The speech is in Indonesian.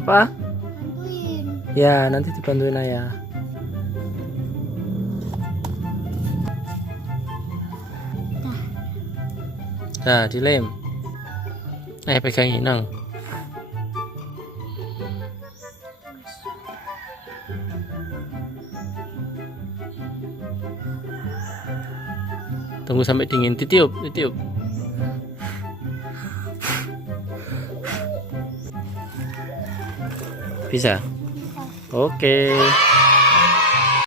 Apa? Bantuin. Ya, nanti dibantuin ayah. Nah, dilem. Ayah pegangin, Nang. Tunggu sampai dingin. Ditiup, ditiup. Bisa? Oke.